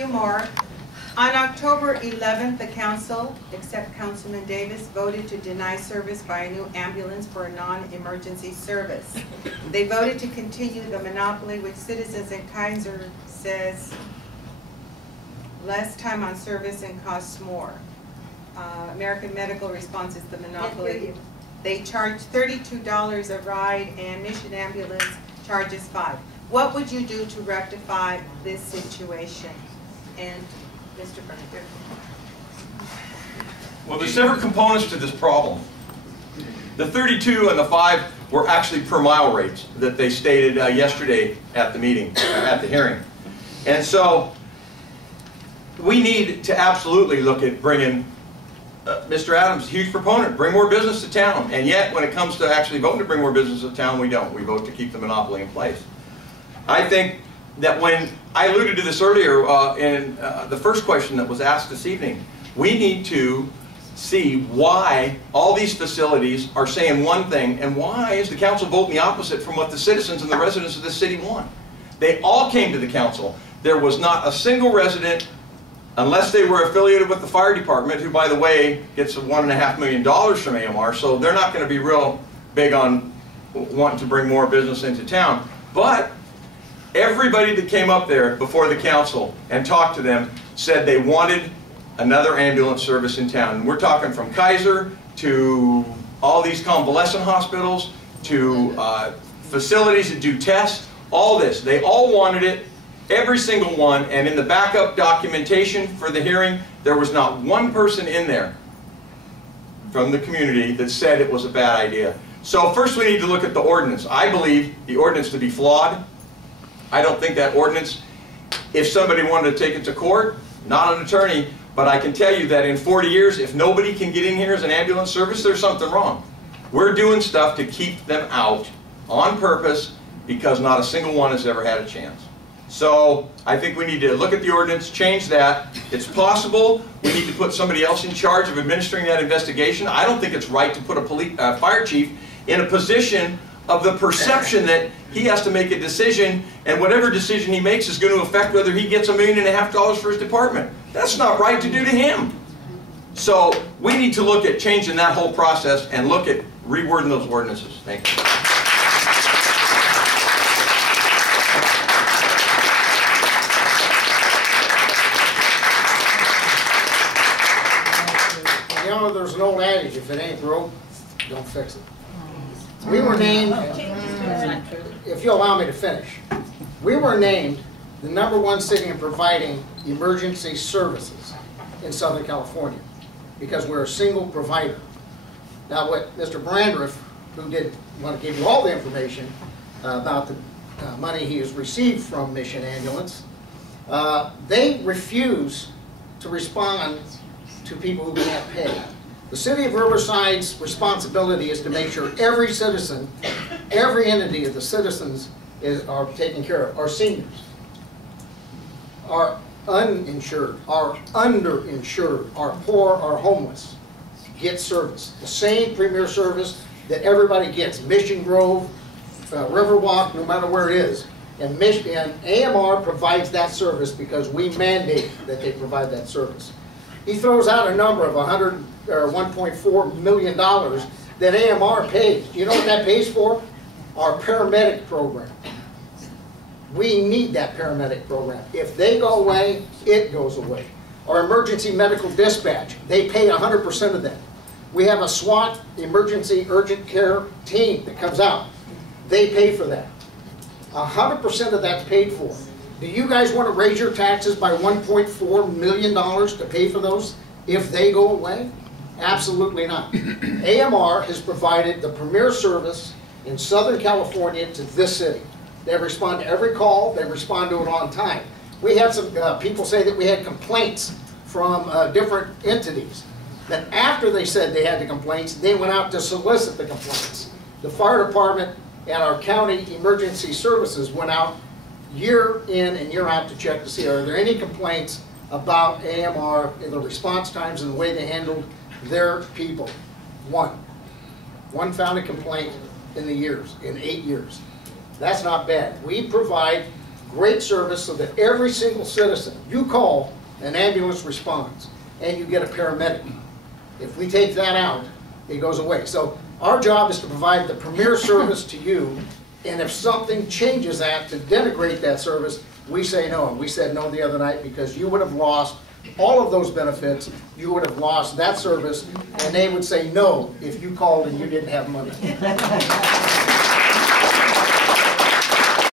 few more. On October 11th, the council, except Councilman Davis, voted to deny service by a new ambulance for a non-emergency service. They voted to continue the monopoly, which citizens in Kaiser says less time on service and costs more. American Medical Response is the monopoly. They charge $32 a ride, and Mission Ambulance charges $5. What would you do to rectify this situation? And Mr. Bernard. Well, there's several components to this problem. The 32 and the 5 were actually per mile rates that they stated yesterday at the meeting, at the hearing. And so we need to absolutely look at bringing Mr. Adams, huge proponent, bring more business to town. And yet, when it comes to actually voting to bring more business to town, we don't. We vote to keep the monopoly in place. I think that when I alluded to this earlier in the first question that was asked this evening, we need to see why all these facilities are saying one thing and why is the council voting the opposite from what the citizens and the residents of this city want. They all came to the council. There was not a single resident, unless they were affiliated with the fire department, who, by the way, gets $1.5 million from AMR, so they're not going to be real big on wanting to bring more business into town. But everybody that came up there before the council and talked to them said they wanted another ambulance service in town. And we're talking from Kaiser to all these convalescent hospitals to facilities that do tests, all this. They all wanted it, every single one, and in the backup documentation for the hearing, there was not one person in there from the community that said it was a bad idea. So first we need to look at the ordinance. I believe the ordinance to be flawed. I don't think that ordinance, if somebody wanted to take it to court, not an attorney, but I can tell you that in 40 years, if nobody can get in here as an ambulance service, there's something wrong. We're doing stuff to keep them out on purpose because not a single one has ever had a chance. So I think we need to look at the ordinance, change that. It's possible we need to put somebody else in charge of administering that investigation. I don't think it's right to put a fire chief in a position of the perception that he has to make a decision, and whatever decision he makes is going to affect whether he gets $1.5 million for his department. That's not right to do to him. So we need to look at changing that whole process and look at rewording those ordinances. Thank you. You know, there's an old adage, if it ain't broke, don't fix it. We were named, if you allow me to finish, we were named the #1 city in providing emergency services in Southern California because we're a single provider. Now what Mr. Brandriff, who did want to give you all the information about the money he has received from Mission Ambulance, they refuse to respond to people who can't pay. The City of Riverside's responsibility is to make sure every citizen, every entity of the citizens are taken care of. Our seniors, our uninsured, our underinsured, our poor, our homeless get service. The same premier service that everybody gets. Mission Grove, Riverwalk, no matter where it is. And AMR provides that service because we mandate that they provide that service. He throws out a number of $1.4 million that AMR pays. Do you know what that pays for? Our paramedic program. We need that paramedic program. If they go away, it goes away. Our emergency medical dispatch, they pay 100% of that. We have a SWAT, emergency urgent care team that comes out. They pay for that. 100% of that's paid for. Do you guys want to raise your taxes by $1.4 million to pay for those if they go away? Absolutely not. AMR has provided the premier service in Southern California to this city. They respond to every call. They respond to it on time. We had some people say that we had complaints from different entities. That after they said they had the complaints, they went out to solicit the complaints. The fire department and our county emergency services went out year in and year out to check to see are there any complaints about AMR and the response times and the way they handled their people. One found a complaint in 8 years. That's not bad. We provide great service so that every single citizen, you call, an ambulance responds, and you get a paramedic. If we take that out, it goes away. So our job is to provide the premier service to you, and if something changes that to denigrate that service, we say no. And we said no the other night because you would have lost all of those benefits, you would have lost that service, and they would say no if you called and you didn't have money.